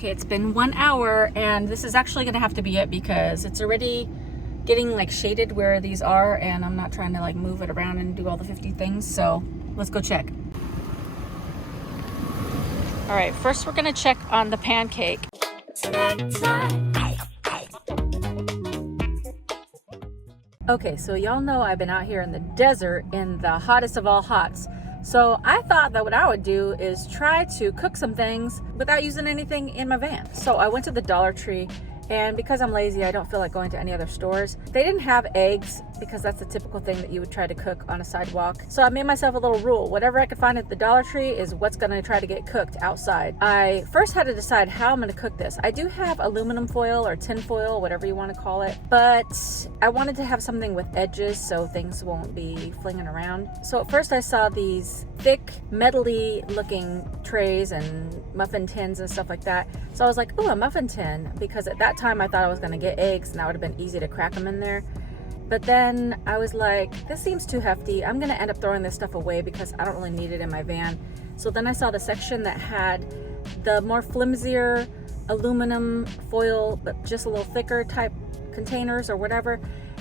Okay, it's been 1 hour and this is actually gonna have to be it because it's already getting like shaded where these are and I'm not trying to like move it around and do all the 50 things. So let's go check. All right, first we're gonna check on the pancake. Okay, so y'all know I've been out here in the desert in the hottest of all hots. So I thought that what I would do is try to cook some things without using anything in my van. So I went to the Dollar Tree, and because I'm lazy, I don't feel like going to any other stores. They didn't have eggs because that's the typical thing that you would try to cook on a sidewalk. So I made myself a little rule. Whatever I could find at the Dollar Tree is what's gonna try to get cooked outside. I first had to decide how I'm gonna cook this. I do have aluminum foil or tin foil, whatever you wanna call it, but I wanted to have something with edges so things won't be flinging around. So at first I saw these thick, metally looking trays and muffin tins and stuff like that. So I was like, ooh, a muffin tin, because at that time I thought I was gonna get eggs and that would have been easy to crack them in there. But then I was like, this seems too hefty. I'm gonna end up throwing this stuff away because I don't really need it in my van. So then I saw the section that had the more flimsier aluminum foil, but just a little thicker type containers or whatever.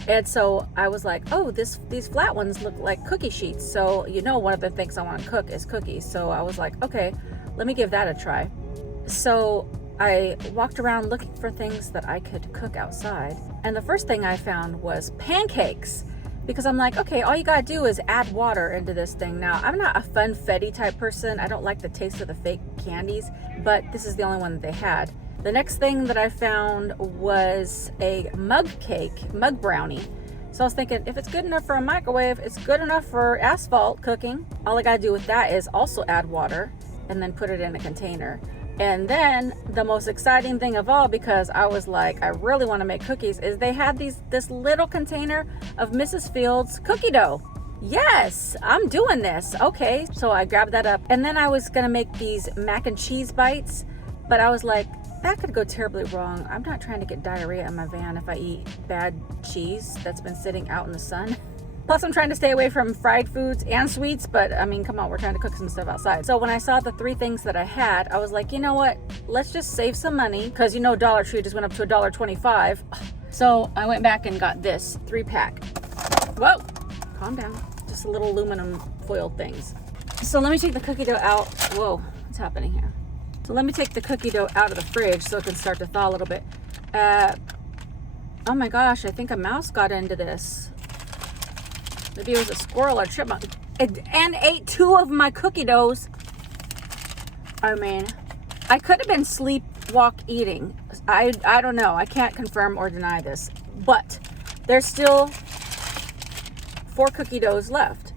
And so I was like, oh, these flat ones look like cookie sheets. So you know, one of the things I want to cook is cookies. So I was like, okay, let me give that a try. So I walked around looking for things that I could cook outside. And the first thing I found was pancakes, because I'm like, okay, all you gotta do is add water into this thing. Now, I'm not a funfetti type person. I don't like the taste of the fake candies, but this is the only one that they had. The next thing that I found was a mug brownie. So I was thinking, if it's good enough for a microwave, it's good enough for asphalt cooking. All I gotta do with that is also add water and then put it in a container. And then the most exciting thing of all, because I was like, I really want to make cookies, is they had this little container of Mrs. Fields cookie dough. Yes, I'm doing this. Okay, so I grabbed that up, and then I was gonna make these mac and cheese bites, but I was like, that could go terribly wrong. I'm not trying to get diarrhea in my van if I eat bad cheese that's been sitting out in the sun. Plus, I'm trying to stay away from fried foods and sweets, but I mean, come on, we're trying to cook some stuff outside. So when I saw the 3 things that I had, I was like, you know what? Let's just save some money, because you know Dollar Tree just went up to $1.25. So I went back and got this 3-pack. Whoa, calm down. Just little aluminum foil things. So let me take the cookie dough out. Whoa, what's happening here? So let me take the cookie dough out of the fridge so it can start to thaw a little bit. Oh my gosh, I think a mouse got into this. Maybe it was a squirrel or a chipmunk and ate 2 of my cookie doughs. I mean, I could have been sleepwalk eating. I don't know. I can't confirm or deny this, but there's still 4 cookie doughs left.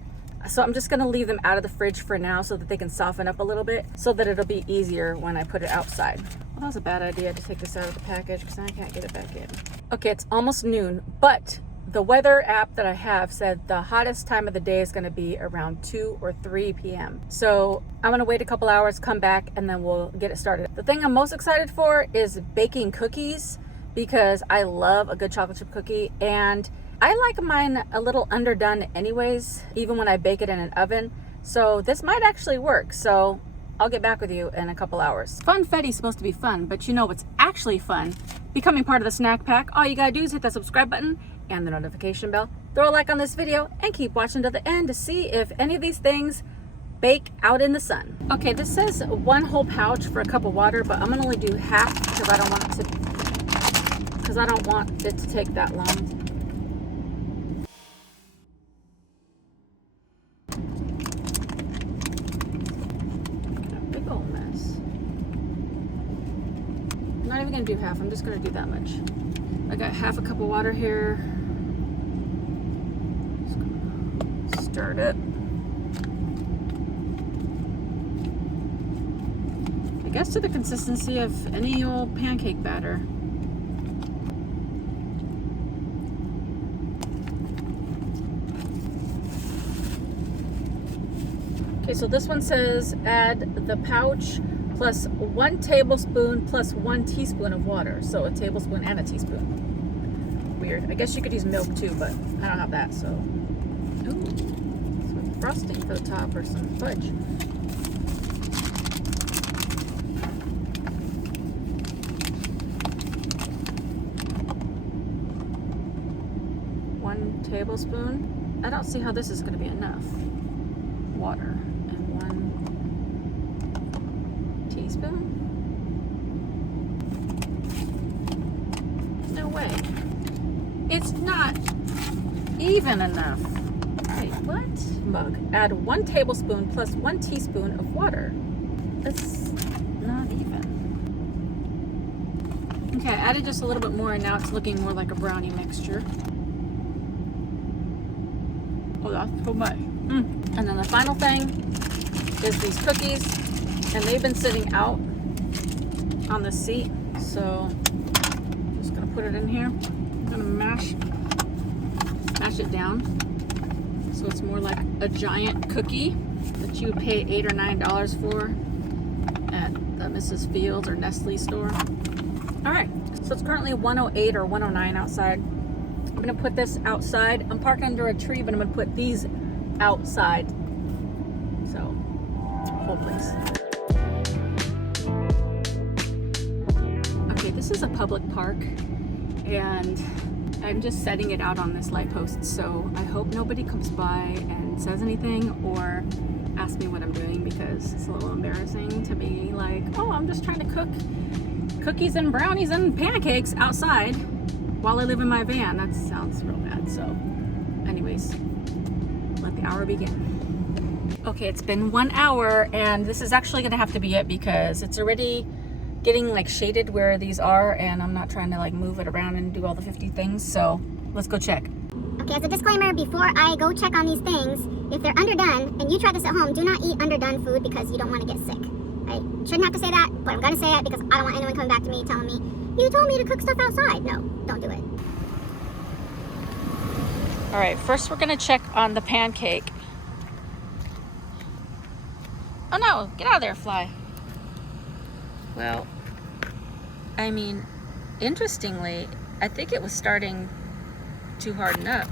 So I'm just gonna leave them out of the fridge for now so that they can soften up a little bit, so that it'll be easier when I put it outside. Well, that was a bad idea to take this out of the package because I can't get it back in. Okay, it's almost noon, but the weather app that I have said the hottest time of the day is going to be around 2 or 3 p.m. So I'm going to wait a couple hours, come back, and then we'll get it started. The thing I'm most excited for is baking cookies, because I love a good chocolate chip cookie, and I like mine a little underdone anyways, even when I bake it in an oven. So this might actually work. So I'll get back with you in a couple hours. Funfetti's supposed to be fun, but you know what's actually fun? Becoming part of the snack pack. All you gotta do is hit that subscribe button and the notification bell. Throw a like on this video and keep watching to the end to see if any of these things bake out in the sun. Okay, this says 1 whole pouch for a cup of water, but I'm gonna only do half because I don't want it to take that long. Big old mess. I'm not even gonna do half, I'm just gonna do that much. I got half a cup of water here. Stir it up. I guess to the consistency of any old pancake batter. Okay, so this one says add the pouch plus 1 tablespoon plus 1 teaspoon of water. So a tablespoon and a teaspoon. Weird. I guess you could use milk too, but I don't have that, so. Ooh, some frosting for the top or some fudge. tablespoon. I don't see how this is going to be enough. Water and 1 teaspoon. No way. It's not even enough. Wait, what? Mug. Add 1 tablespoon plus 1 teaspoon of water. That's not even. Okay, I added just a little bit more and now it's looking more like a brownie mixture. Oh, that's too much. And then the final thing is these cookies, and they've been sitting out on the seat, so I'm just gonna put it in here. I'm gonna mash it down so it's more like a giant cookie that you would pay $8 or $9 for at the Mrs. Fields or Nestle store. All right, so it's currently 108 or 109 outside. I'm gonna put this outside. I'm parked under a tree, but I'm gonna put these outside. So, hold please. Okay, this is a public park, and I'm just setting it out on this light post, so I hope nobody comes by and says anything or asks me what I'm doing, because it's a little embarrassing to be like, oh, I'm just trying to cook cookies and brownies and pancakes outside while I live in my van. That sounds real bad. So anyways, let the hour begin. Okay, it's been 1 hour, and this is actually gonna have to be it because it's already getting like shaded where these are, and I'm not trying to like move it around and do all the 50 things. So let's go check. Okay, as a disclaimer, before I go check on these things, if they're underdone and you try this at home, do not eat underdone food because you don't want to get sick. I shouldn't have to say that, but I'm going to say it because I don't want anyone coming back to me telling me, you told me to cook stuff outside. No, don't do it. All right, first we're gonna check on the pancake. Oh no, get out of there, fly. Well, I mean, interestingly, I think it was starting to harden up.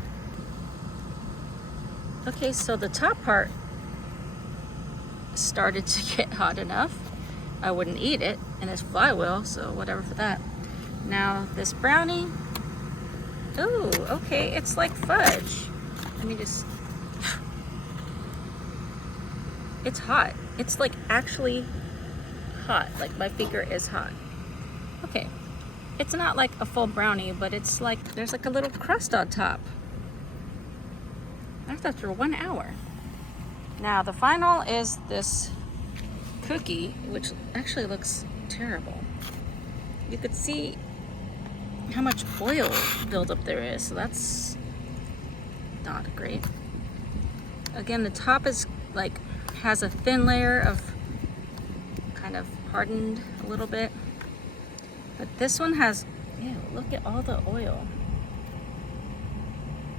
Okay, so the top part started to get hot enough. I wouldn't eat it, and this fly will, so whatever for that. Now this brownie, ooh, okay, it's like fudge. Let me just, it's hot. It's like actually hot, like my finger is hot. Okay, it's not like a full brownie, but it's like, there's like a little crust on top. That's after 1 hour. Now the final is this cookie, which actually looks terrible. You could see how much oil buildup there is, so that's not great. Again, the top is like, has a thin layer of kind of hardened a little bit. But this one has, ew, look at all the oil.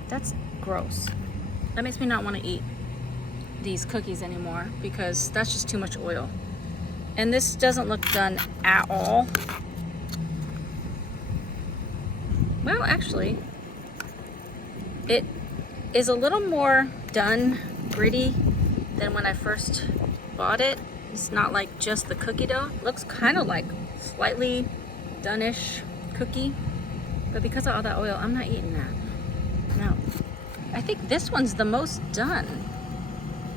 That's gross. That makes me not want to eat these cookies anymore because that's just too much oil. And this doesn't look done at all. Well, actually, it is a little more done, gritty than when I first bought it. It's not like just the cookie dough. It looks kind of like slightly done-ish cookie, but because of all that oil, I'm not eating that. No. I think this one's the most done.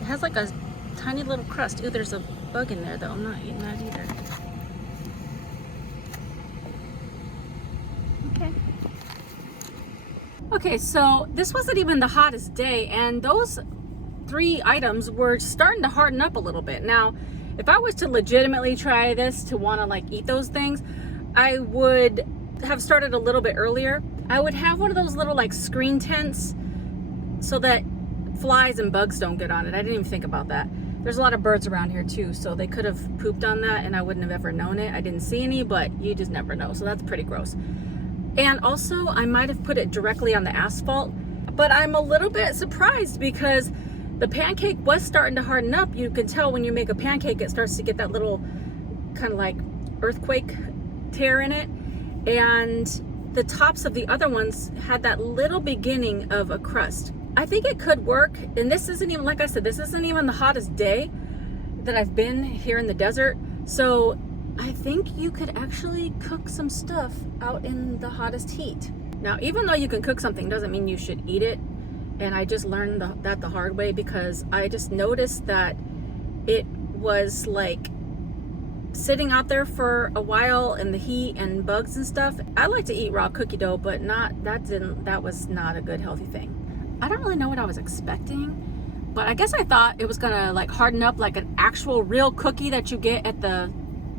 It has like a tiny little crust. Ooh, there's a bug in there though. I'm not eating that either. Okay. Okay, so this wasn't even the hottest day, and those 3 items were starting to harden up a little bit. Now, if I was to legitimately try this to want to like eat those things, I would have started a little bit earlier. I would have one of those little like screen tents so that flies and bugs don't get on it. I didn't even think about that. There's a lot of birds around here too, so they could have pooped on that and I wouldn't have ever known it. I didn't see any, but you just never know. So that's pretty gross. And also I might have put it directly on the asphalt, but I'm a little bit surprised because the pancake was starting to harden up. You can tell when you make a pancake, it starts to get that little kind of like earthquake tear in it. And the tops of the other ones had that little beginning of a crust. I think it could work. And this isn't even, like I said, this isn't even the hottest day that I've been here in the desert. So I think you could actually cook some stuff out in the hottest heat. Now, even though you can cook something doesn't mean you should eat it. And I just learned that the hard way, because I just noticed that it was like sitting out there for a while in the heat and bugs and stuff. I like to eat raw cookie dough, but that was not a good healthy thing. I don't really know what I was expecting, but I guess I thought it was gonna like harden up like an actual real cookie that you get at the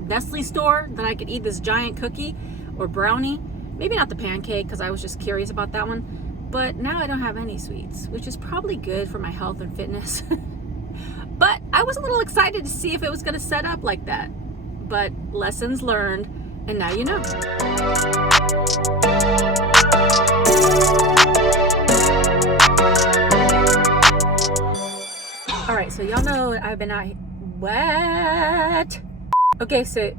Nestle store, that I could eat this giant cookie or brownie. Maybe not the pancake, because I was just curious about that one. But now I don't have any sweets, which is probably good for my health and fitness. But I was a little excited to see if it was going to set up like that. But lessons learned, and now you know. All right, so y'all know I've been out here. What? Okay, so.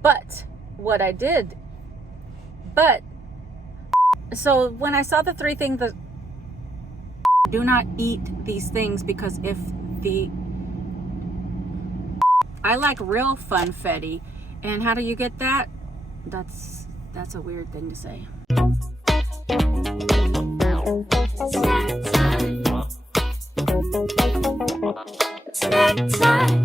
But what I did. So when I saw the 3 things that do not eat these things, because if I like real funfetti, and how do you get that? That's a weird thing to say. Snack time. Snack time.